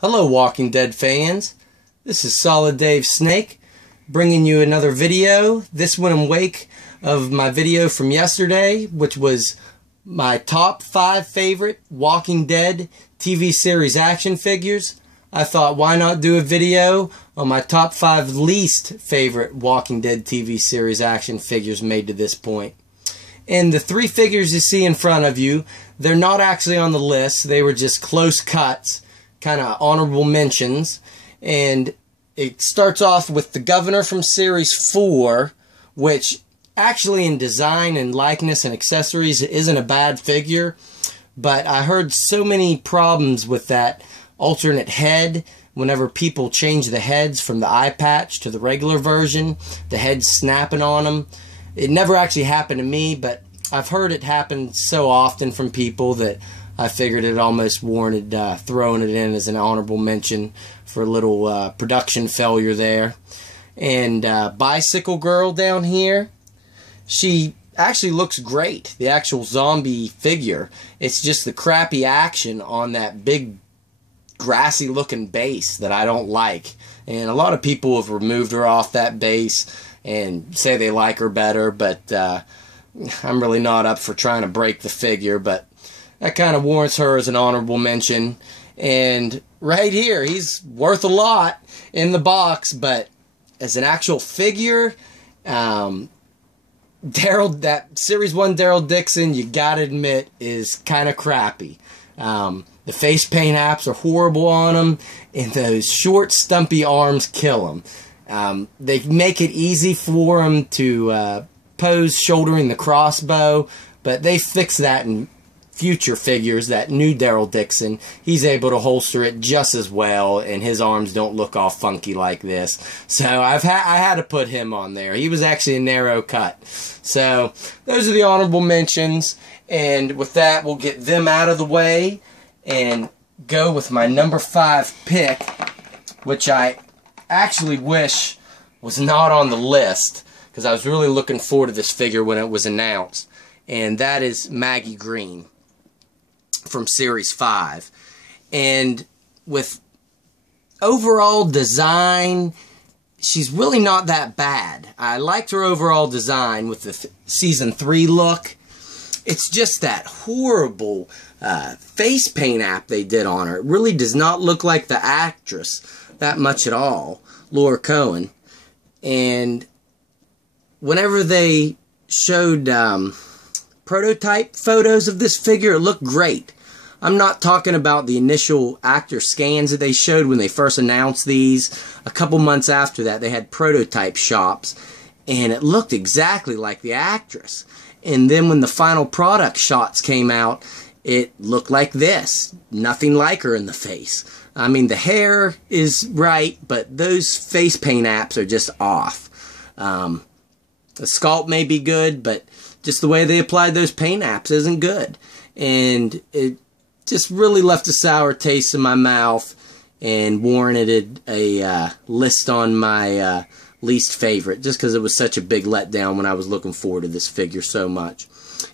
Hello Walking Dead fans, this is Solid Dave Snake bringing you another video, this one in wake of my video from yesterday, which was my top 5 favorite Walking Dead TV series action figures. I thought, why not do a video on my top 5 least favorite Walking Dead TV series action figures made to this point. And the 3 figures you see in front of you, they're not actually on the list, they were just close cuts, kind of honorable mentions. And it starts off with the Governor from Series 4, which actually in design and likeness and accessories isn't a bad figure, but I heard so many problems with that alternate head. Whenever people change the heads from the eye patch to the regular version, the head's snapping on them. It never actually happened to me, but I've heard it happen so often from people that I figured it almost warranted throwing it in as an honorable mention for a little production failure there. And Bicycle Girl down here, she actually looks great. The actual zombie figure. It's just the crappy action on that big grassy looking base that I don't like. And a lot of people have removed her off that base and say they like her better, but I'm really not up for trying to break the figure, but that kind of warrants her as an honorable mention. And right here, he's worth a lot in the box, but as an actual figure, that Series 1 Daryl Dixon, you gotta admit, is kind of crappy. The face paint apps are horrible on him, and those short, stumpy arms kill him. They make it easy for him to pose shouldering the crossbow, but they fix that in future figures. That new Daryl Dixon, he's able to holster it just as well, and his arms don't look all funky like this. So I had to put him on there. He was actually a narrow cut. So those are the honorable mentions, and with that, we'll get them out of the way and go with my number 5 pick, which I actually wish was not on the list, because I was really looking forward to this figure when it was announced, and that is Maggie Greene from Series 5. And with overall design, she's really not that bad. I liked her overall design with the Season 3 look. It's just that horrible face paint app they did on her. It really does not look like the actress that much at all, Laura Cohen. And whenever they showed prototype photos of this figure, it looked great. I'm not talking about the initial actor scans that they showed when they first announced these. A couple months after that, they had prototype shops, and it looked exactly like the actress. And then when the final product shots came out, it looked like this. Nothing like her in the face. I mean, the hair is right, but those face paint apps are just off. The sculpt may be good, but just the way they applied those paint apps isn't good. And it just really left a sour taste in my mouth and warranted a list on my least favorite, just because it was such a big letdown when I was looking forward to this figure so much.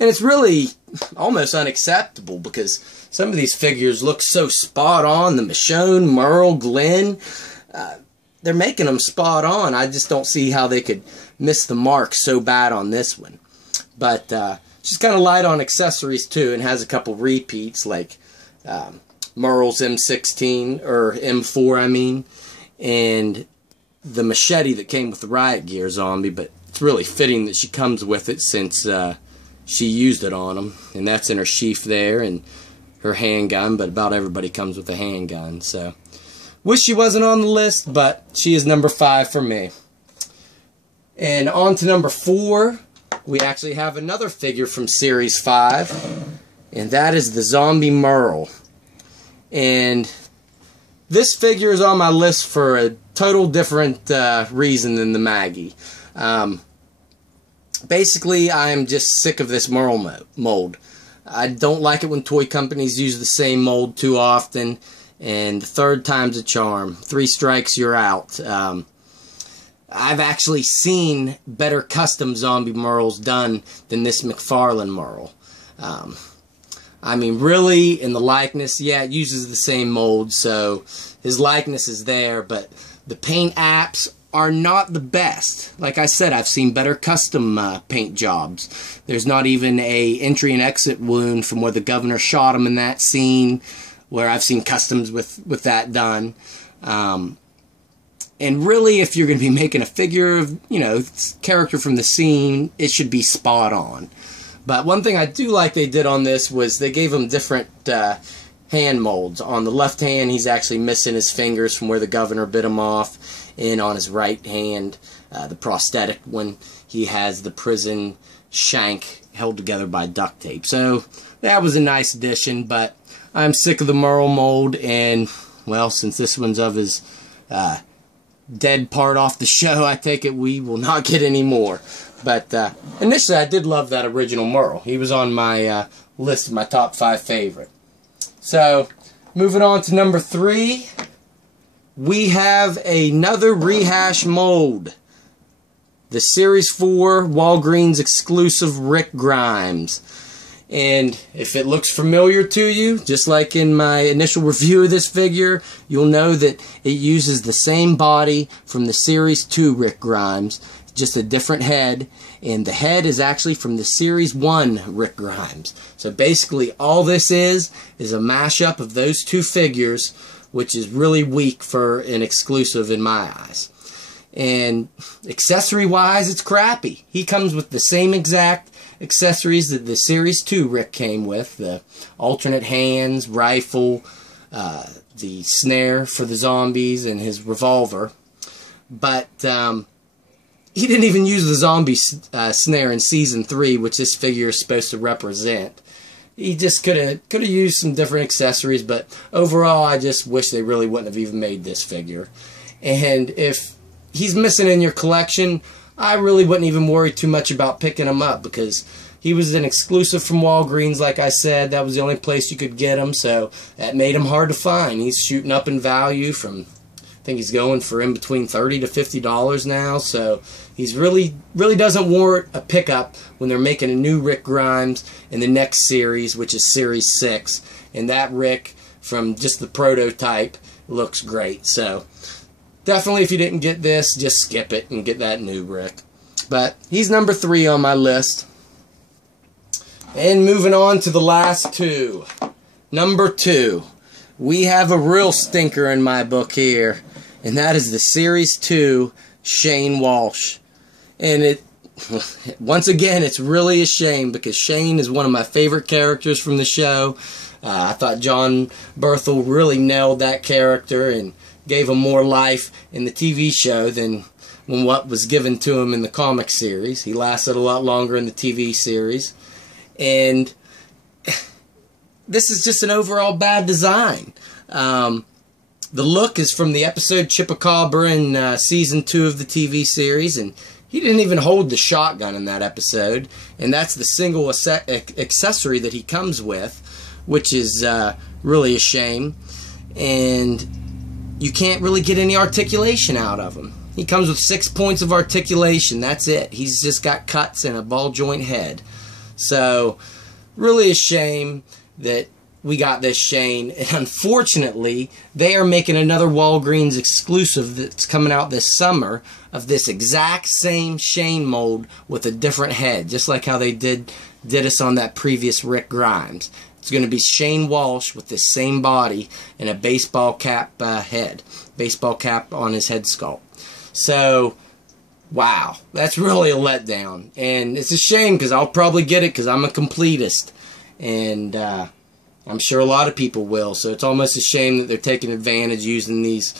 And it's really almost unacceptable, because some of these figures look so spot on. The Michonne, Merle, Glenn, they're making them spot on. I just don't see how they could miss the mark so bad on this one. But she's kind of light on accessories too, and has a couple repeats, like Merle's M16, or M4 I mean, and the machete that came with the Riot Gear zombie. But it's really fitting that she comes with it, since she used it on him, and that's in her sheath there, and her handgun. But about everybody comes with a handgun, so wish she wasn't on the list, but she is number 5 for me. And on to number 4, we actually have another figure from Series 5, and that is the Zombie Merle. And this figure is on my list for a total different reason than the Maggie. Basically, I'm just sick of this Merle mold. I don't like it when toy companies use the same mold too often, and the third time's a charm. 3 strikes, you're out. I've actually seen better custom zombie Merles done than this McFarlane Merle. I mean, really, in the likeness, yeah, it uses the same mold, so his likeness is there, but the paint apps are not the best. Like I said, I've seen better custom paint jobs. There's not even a entry and exit wound from where the governor shot him in that scene, where I've seen customs with that done. And really, if you're going to be making a figure of, you know, character from the scene, it should be spot on. But one thing I do like they did on this was they gave him different hand molds. On the left hand, he's actually missing his fingers from where the governor bit him off. And on his right hand, the prosthetic one, he has the prison shank held together by duct tape. So that was a nice addition, but I'm sick of the Merle mold, and, well, since this one's of his dead part off the show, I take it we will not get any more. But initially, I did love that original Merle. He was on my list of my top 5 favorite. So, moving on to number 3, we have another rehash mold. The Series 4 Walgreens exclusive Rick Grimes. And if it looks familiar to you, just like in my initial review of this figure, you'll know that it uses the same body from the Series 2 Rick Grimes, just a different head, and the head is actually from the Series 1 Rick Grimes. So basically all this is a mashup of those two figures, which is really weak for an exclusive in my eyes. And accessory-wise, it's crappy. He comes with the same exact accessories that the Series 2 Rick came with. The alternate hands, rifle, the snare for the zombies, and his revolver. But he didn't even use the zombie snare in Season 3, which this figure is supposed to represent. He just could have used some different accessories, but overall, I just wish they really wouldn't have even made this figure. And if he's missing in your collection, I really wouldn't even worry too much about picking him up, because he was an exclusive from Walgreens, like I said. That was the only place you could get him, so that made him hard to find. He's shooting up in value from, I think he's going for in between $30 to $50 now, so he's really doesn't warrant a pickup when they're making a new Rick Grimes in the next series, which is Series 6. And that Rick, from just the prototype, looks great. So definitely, if you didn't get this, just skip it and get that new Rick. But he's number 3 on my list. And moving on to the last 2. Number 2. We have a real stinker in my book here, and that is the Series 2 Shane Walsh. And once again, it's really a shame, because Shane is one of my favorite characters from the show. I thought John Berthel really nailed that character and gave him more life in the TV show than what was given to him in the comic series. He lasted a lot longer in the TV series. And this is just an overall bad design. The look is from the episode Chupacabra in Season 2 of the TV series, and he didn't even hold the shotgun in that episode, and that's the single accessory that he comes with, which is really a shame. And you can't really get any articulation out of him. He comes with 6 points of articulation. That's it. He's just got cuts and a ball joint head. So, really a shame that we got this Shane. And unfortunately, they are making another Walgreens exclusive that's coming out this summer of this exact same Shane mold with a different head, just like how they did us on that previous Rick Grimes. It's going to be Shane Walsh with the same body and a baseball cap head. Baseball cap on his head sculpt. So, wow. That's really a letdown. And it's a shame, because I'll probably get it because I'm a completist. And I'm sure a lot of people will. So it's almost a shame that they're taking advantage using these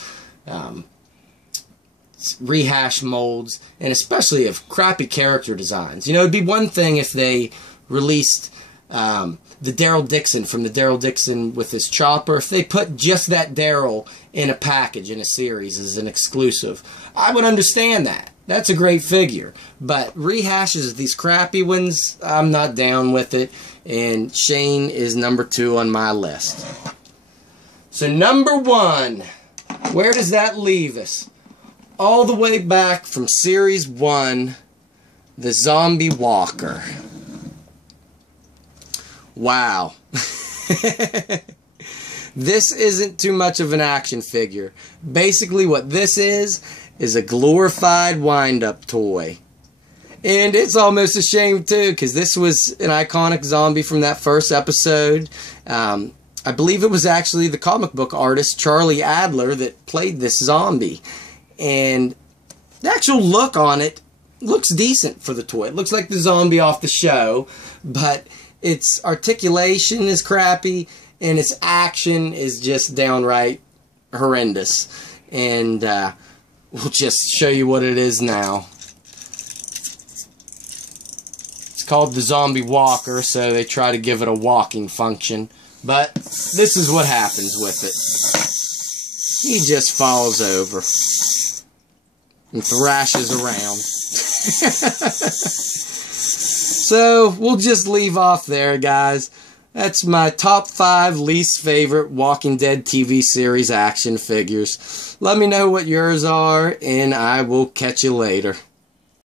rehash molds, and especially of crappy character designs. You know, it'd be one thing if they released the Daryl Dixon from the Daryl Dixon with his chopper. If they put just that Daryl in a package in a series as an exclusive, I would understand that. That's a great figure. But rehashes of these crappy ones, I'm not down with it. And Shane is number 2 on my list. So number 1, where does that leave us? All the way back from Series 1, the Zombie Walker. Wow. This isn't too much of an action figure. Basically what this is a glorified wind-up toy. And it's almost a shame too, because this was an iconic zombie from that first episode. I believe it was actually the comic book artist Charlie Adler that played this zombie. And the actual look on it looks decent for the toy. It looks like the zombie off the show, but its articulation is crappy, and its action is just downright horrendous. And we'll just show you what it is now. It's called the Zombie Walker, so they try to give it a walking function. But this is what happens with it. He just falls over and thrashes around. So we'll just leave off there, guys. That's my top 5 least favorite Walking Dead TV series action figures. Let me know what yours are, and I will catch you later.